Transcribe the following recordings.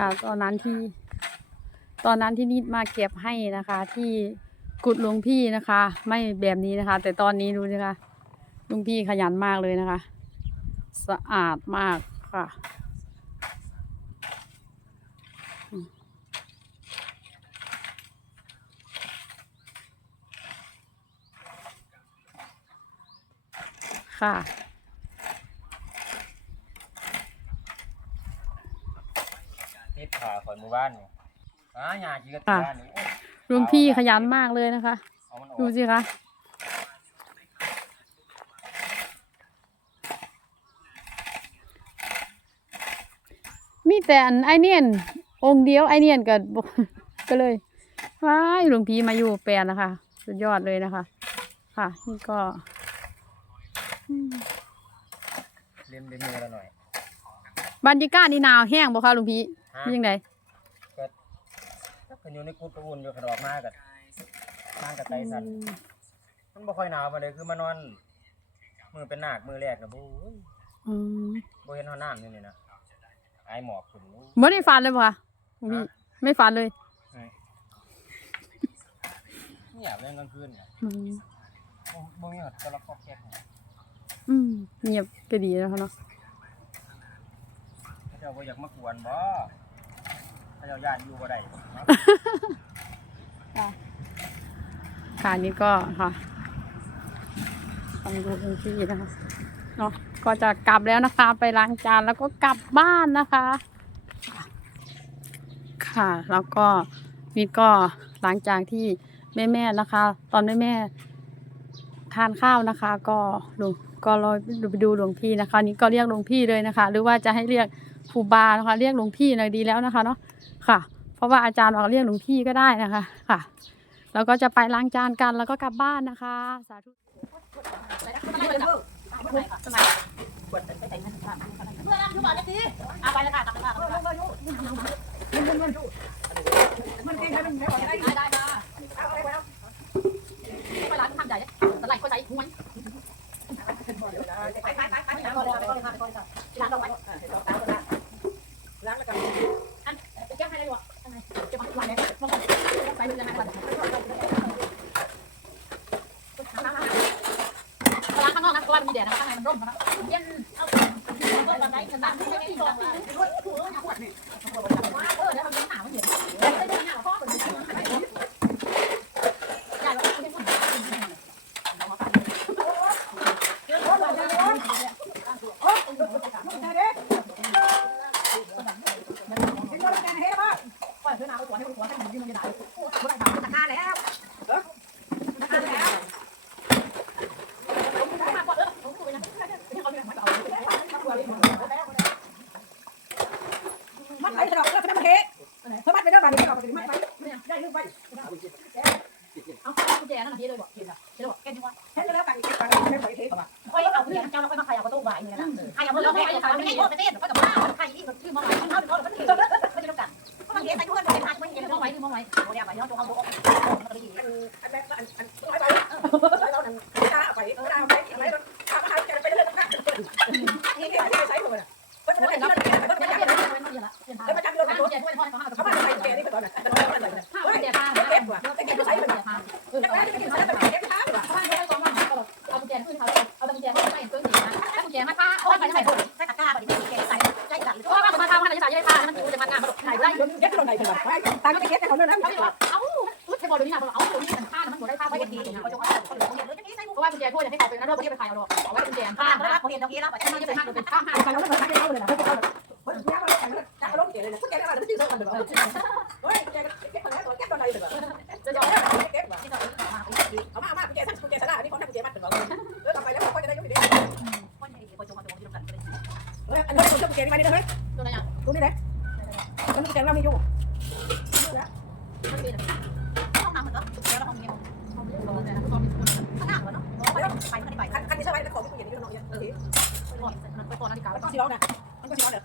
ค่ะ ตอนนั้นที่ ตอนนั้นที่นิดมาเก็บให้นะคะ ที่กุดลวงพี่นะคะ ไม่แบบนี้นะคะ แต่ตอนนี้ดูสิคะลุงพี่ขยันมากเลยนะคะ สะอาดมากค่ะค่ะ ติดขาค อยหมู่บ้านนี่อ่าหยาจีก็ติดค่ะบ้านนี่โอ้ยลุงพี่ขยันมากเลยนะคะ เอามันออดูกสิคะ มีแต่อันไอเนียน องค์เดียวไอเนียนก็บ่ก็เลย ว้ายหลวงพี่มาอยู่แปลนนะคะ สุดยอดเลยนะคะ ค่ะ นี่ก็อืมเล่มเล่มมือละหน่อยบรรยากาศนี่หนาวแห้งบ่คะหลวงพี่ฮะเป็นยังไงก็ก็ ขึ้นอยู่ในกุฏประอุ่นอยู่ขนออกมากับทางกับไตสันมันบ่ค่อยหนาวมาเลยคือมานอน มือเป็นหนักมือแรกนะบู๊ยอืมบ่เห็นห้องน้ำนี่นี่นะไอหมอกขึ้นโอ้ยไม่ได้ฟันเลยบ่คะหลวงพี่ไม่ฟันเลยเงียบเล่นกลางคืนเนี่ยอืมบ่บ่มีหอดกระลอกกอกแก๊กเนี่ยอืมเงียบก็ดีนะคะเนาะเขาเจ้าบ่อยากมากวนบ่ เขาเจ้าย่านอยู่บ่ได้ค่ะนี่ก็ค่ะฟังดูพื้นที่นะคะเนาะก็จะกลับแล้วนะคะ ไปล้างจานแล้วก็กลับบ้านนะคะ ค่ะ แล้วก็นี่ก็หลังจากที่แม่แม่นะคะ ตอนแม่แม่ทานข้าวนะคะ ก็หลวงก็รอไปดูหลวงพี่นะคะ นี่ก็เรียกหลวงพี่เลยนะคะ หรือว่าจะให้เรียกครูบานะคะ เรียกหลวงพี่หน่อยดีแล้วนะคะเนาะ ค่ะ เพราะว่าอาจารย์บอกเรียกหลวงพี่ก็ได้นะคะค่ะ แล้วก็จะไปล้างจานกันแล้วก็กลับบ้านนะคะ สาธุล้างข้างนอกนะเพราะว่า มันมีแดดนะข้างในมันร่มนะครับเย็นเอาเอาเปิดแบบไหนกันบ้างไม่ได้สองเลยด้วยถูกแล้วนะขวดเนี่ยเออเดี๋ยวมันเป็นหนาวมันเย็นเดี๋ยวจะหนาวเพราะมันเป็นหนาวใหญ่เราเอาที่ฝุ่นปล่อยเพื่อนเอาตัวให้คนหัวให้มันยืนมันจะหนาวเมื่อไหร่หนาวจะฆ่าแล้วฆ่าแล้วมาก่อนเออผมคุยนะเขาไม่ได้มาเอา มันไหลตลอดแล้วมันเทเพราะมันไปเรื่องแบบนี้เราไปถึงมันไปได้ลูกไป เอากุญแจนั่นนะพี่เลยบอกเห็นแล้วเห็นแล้วบอกแกนี่ว่า แค่แล้วกันอีกไปไม่ไหลเท ค่อยเอากุญแจเจ้าแล้วค่อยมาใครเอาประตูบ่ายเนี่ยนะใครเอาเงินแล้วไม่เอาไม่ได้โทษไปเต้นก็กับบ้าใครที่ชื่อมาไหวชื่อมาเป็นคนเป็นคนไม่ใช่ต้องการเพราะมันเห็นใส่ทุกคนเป็นพันไม่เห็นมาไหวคือมาไหวโอ้ยไปย้อนตัวเขาบอกมันก็ดีอันอันแรกอันอันต้องไปไปเรานั่นตาไปตาไปอะไรเราทำอะไรกันไปเรื่อยๆนะนี่แค่ใช้หมดอะเพราะฉะนั้นไม่เรารับไม่ไม่ได้ได้ไม่ไม่ได้ได้ไม่ได้แล้วมาจับโยนกุญแจด้วยพ่อเขาเขามาใส่แกนี่ไปก่อนนะแต่เราไม่ได้เลยถ้ากุญแจผ้าเก็บว่ะกุญเก็บแจใช้ใช้ไปกุญก่อนแจผ้าเออแต่เอาว่ากุญที่แจไม่ผ้าใช้ไปเก็บผ้าว่ะเอากุญ เก็บแต่เขาเนื่องนะเขาบอกว่าเอ้าชุดเทบอลตัวนี้นะเอาตัวนี้แต่ผ้ามันหมดได้ผ้าไม่ดีนะเขาจะว่าเพราะว่ากุญแจถ้วยจะให้เขาเป็นนะเริ่มไม่ได้ไปขายเอาหรอกเอาไว้กุญแจผ้าเพราะว่าเขาเห็นตรงนี้แล้วแบบไม่ได้เป็นผ้าเป็นผ้าผ้าแต่เราไม่ได้าเลยนะเขาจะเขาคนนี้มาแล้วจับลงเก็บเลยนะเก็บอะไม่ใช่เงินเดือนเฮ้ยเก็บเก็บอะไรตัวเก็บตัวไหนเดือนจะเก็บว่ะที่เราเอามาเอามามากุญแจสักกุญแจสลานี่คนทำกุญแจมัดถึงเราเออต่อไปแล้วเขาจะได้ยังไม่ได้คนใหญ่คนจงมาตรงนี้ตรงกันเลยเอออันนี้คนชอบกุญแจนี่มานี่ได้ไหมตัวไหนอ่ฉันกุญแจเรามีอยู่มันเป็นห้องน้ำเหมือนกันแล้วห้องเงี้ยห้องเงี้ยห้องเงี้ยห้องเงี้ยข้าห้าเหรอเนาะไปแล้วตัวนี้ไหมเป็นของที่กุญแจเรามีอยู่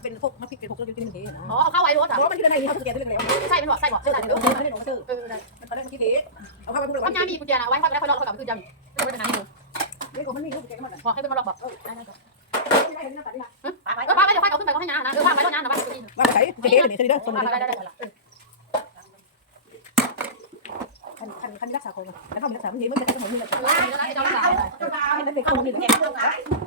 เป็นพวกมันผิดเป็นพวกเราอยู่ที่นี่นะอ๋อเอาเข้าไว้รถอะเพราะมันอยู่ในนี้เขากุญแจเรื่องแล้วใช่เป็นบอกใช่บอกเออใช่ใช่เดี๋ยวเดี๋ยวเดี๋ยวเดี๋ยวเออมันก็เรื่องที่ดีเอาเข้าไปพูดเลยห้องน้ำมีกุญแจนะไว้เข้าไปแล้วค่อยล็อกเขากับคือจะไม่เป็นไหนอยู่นี่ผมมันมีรูปกุญแจหมดอะบอให้เป็นมาลอกบอกเออได้ได้ได้ไม่ได้ห็นหน้าตาดีนะป้าไปป้าไปเดี๋ยวค่อยเอาขึ้นไปก็ให้น้านะเออป้าไปรถน้านะว่าใส่จะเฮ็ดนี่ใช่ดิเด้อคนได้นี้ได้ได้ คันนคันรักษาคนแล้วเขามีรักษามันดีมันจะสมุนนี่แหละได้ได้ได้ได้ให้มันเป็นคนนี่แหละ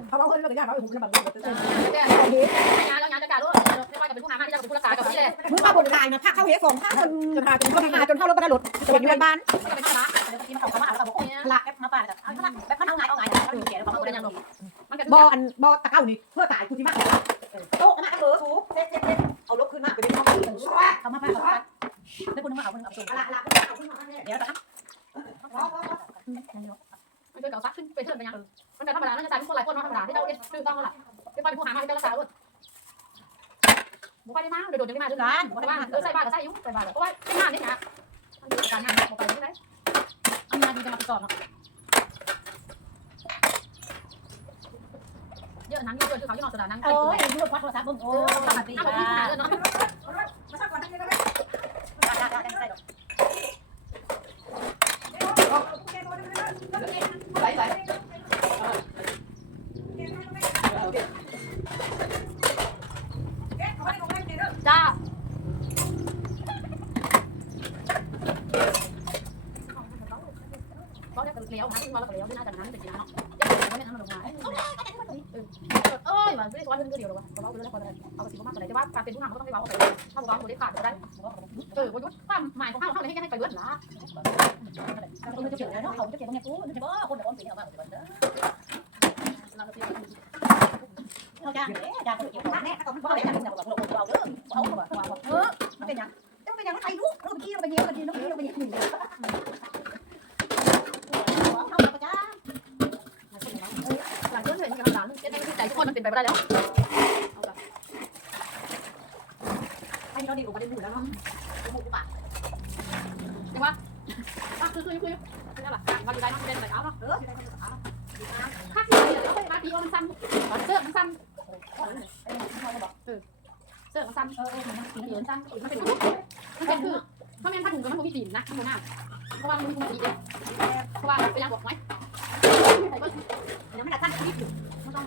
เขาเอาเงินแล้วก็ย่าเขาเอาหุ่นกันแบบนี้งานแล้วงานจะการรู้ไม่ว่าจะเป็นผู้หามาที่จะเป็นผู้รักษากับที่เลยมึงมาบนกายนะพาเข้าเฮ็ดสองพาจนจนหาจนเขาหาจนเข้ารถกระโดดจะอยู่บ้านก็เป็นธรรมะเดี๋ยวทีมาเขามาหาแล้วก็บอกโอ้ยละมาป่าเอาเขาเอาไงเอาไงเขาเสียแล้วเขาเป็นยังไงเป็นบ่ออันบอตะเก้านี่เพื่อตายกูที่มากโต๊ะนะเบอร์สูเซ็ตเซ็ตเอาลบขึ้นมาไปเป็นข้าวขึ้นเขามาป่าเขาไม่คุณมาเอาคุณเอาสูงละละเอาขึ้นมาเนี่ยเดี๋ยวนะ มันเป็นเก่าซักขึ้นไปเทิร์นไปยังมันเป็นธรรมดาน่าจะตายเป็นคนหลายคนธรรมดาที่เราเอ็ดคือต้องละเป็นผู้หามาที่เป็นรักษาด้วยบุไปได้มาเดี๋ยวโดนจะได้มาด้วยกันบุไปบ้านเออใส่บ้านก็ใส่ยุ่งใส่บ้านเพราะว่าไม่มาเนี่ยนะมันเป็นการงานบุไปที่ไหนอันนี้ดีจะมาติดต่อเนาะเยอะนั้นเยอะคือเขาที่นอนสดานั้นโอ้ยรูดพัดโทรศัพท์มึงโอ้สวัสดีเอาไปค่หาเลยเนาะมาสักก่อนได้ไหมไหลไหล จ้าเขาจะเลี้ยวนะที่มาแล้วก็เลี้ยวที่น่าจะนั้นเป็นสีน้ำเนาะยังไม่ได้นั่งลงมาเอ้ย เอ้ยมันไม่ได้ซ้อนเรื่องเดียวหรอกเราเรื่องคนเอาไปสิมากเลยแต่ว่าการเป็นผู้นำก็ต้องไม่เบาเลยถ้าเบาคนได้ขาดก็ได้เออประยุทธความหมายของเขาเขาเลยให้ให้ไปเลื่อนนะคนจะเปลี่ยนแล้วเขาจะเปลี่ยนตรงนี้กูจะบอกคนเดี๋ยวคนเปลี่ยนเอามาเดี๋ยวเด้อเราเปลี่ยนเขาจ้างเอ๊ะจ้างเขาเก็บของแน่เขาบอกเลยจ้างเขาบอกเราเราเด้อเอาเขาบอกว่าเออมันเป็นยังจะเป็นยังไงลูกลูกขี้เราไปเยี่ยมกันดีลูกขี้เราไปเยี่ยมหนึ่งเขาบอกจ้า หลังเพื่อนเห็นกันหลังจะ ได้ใจทุกคนมันเป็นไปได้แล้วไอ้เราดีกว่าประเด็นอยู่แล้วเนาะมุกปากใช่ปะอะคือคือคือเป็นอะไรมาดูได้น้องเป็นอะไรเอาเนาะเออค่าที่เดี๋ยวไปมาตีโอมันสั้นเสื้อมันสั้นเสื้อมันสั้นเออเออมันเหเยลืออะสั้นมันเป็นมันเป็นคือถ้าแม่นผ้าถุงกับมันมีสีนนะข้างหน้าเพราะว่ามันมีคุณภาพเพราะว่าไปยังบอกไหม ยังไม่ได้ตั้งคิดอยู่ มันต้อง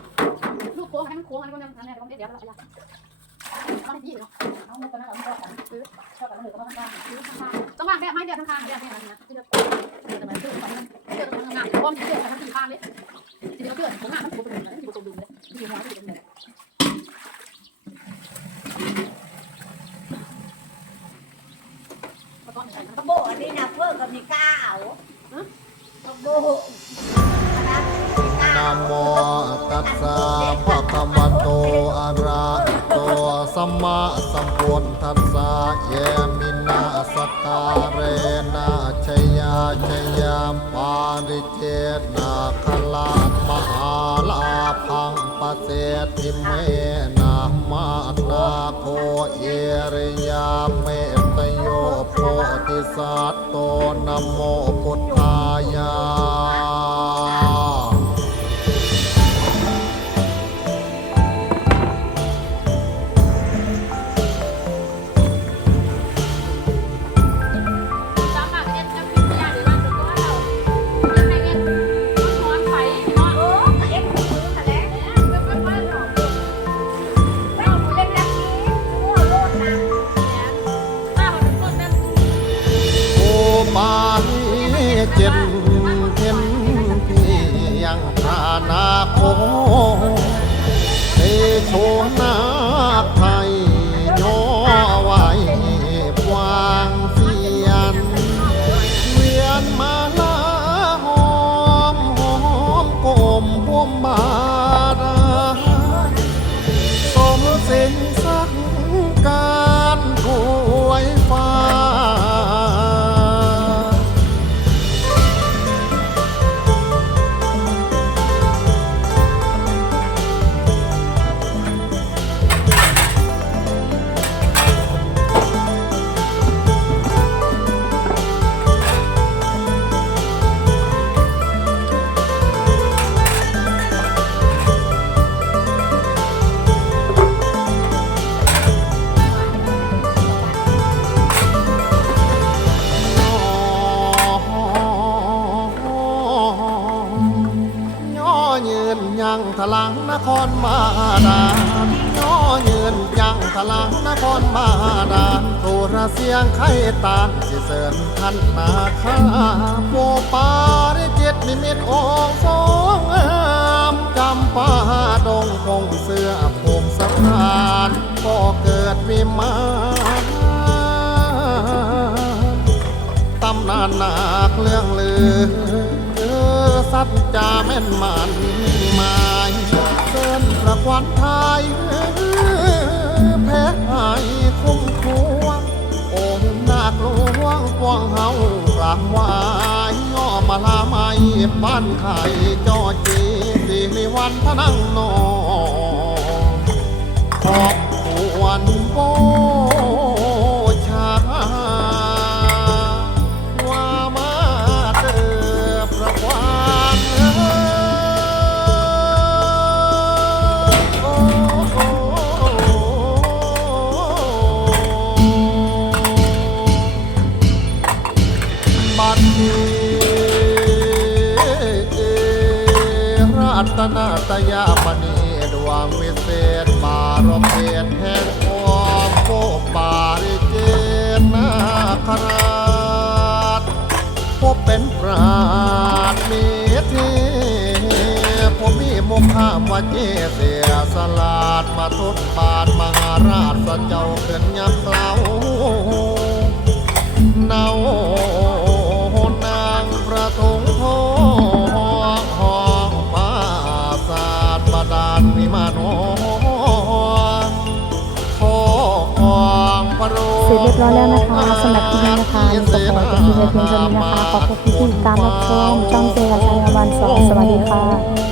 ลูกโค้งให้มันโค้งอะไรก็ สียวเราจะต้อยี่เนาะเอางินตอนนั้นเราไม่ชอบกันชอบกันแล้วเลือก็มาข้างต้องวางแบบไม้เดียวข้างๆเดียวเนี่ยนะที่จะจะมาเชื่อมันเชื่อมันงานพร้อมเชื่อทั้งสี่ข้างเลยทีเดียวเชื่อของงานมันถูกเป็นอะไรที่ถูกดึงเลยที่หัวที่เป็นแบบๆก็โบอันนี้นะเพิ่มกับมีก้าวก็โบนะนะโมตัสสะภะคะวะโตอะ มาสัมพุทธัสสะเยมินาสการเรนะชยาชยามปาริเจนะคลามหาลาพังปเสติเมนะมานาโคเอริยาเมตโยโพธิสัตโตนโมพุทธายา เจ็ด ทลังนครมาดาย่อยืนยังทลังนครบาดาลโทรเสียงไข่ตาสิเสริญขันนาคาโปปาได้เจ็ดนิมิตองสองงามจำปาดงคงเสื้อผงสะพานก็เกิดวิมานตำนานนาคเรื่องลือสัจจาแม่นมัน กินประควันไทยแพ้หายคุ้มควงองค์นาคหลวงกวงเฮากลางวายย่อมาลาไม่บ้านไข่จอจีสิริวันพนังนอขอบควรโบ นาตยามณีดวงวิเศษบารมเพศแห่งความโคบาริเจนาคราชพบเป็นปราดมีเทผมมีมุขาวัเจเสียสลาดมาทุดบาทมหาราชสเจ้าเกินยำเกลาเนา ร็จเรียบร้อยแล้วนะคะสำหรับที่นี้นะคะหนูก็ขอจบคลิปไว้เพียงเท่านี้นะคะ ขอบคุณที่ติดตามรับชมช่องเจกันชัยวันสองสวัสดีค่ะ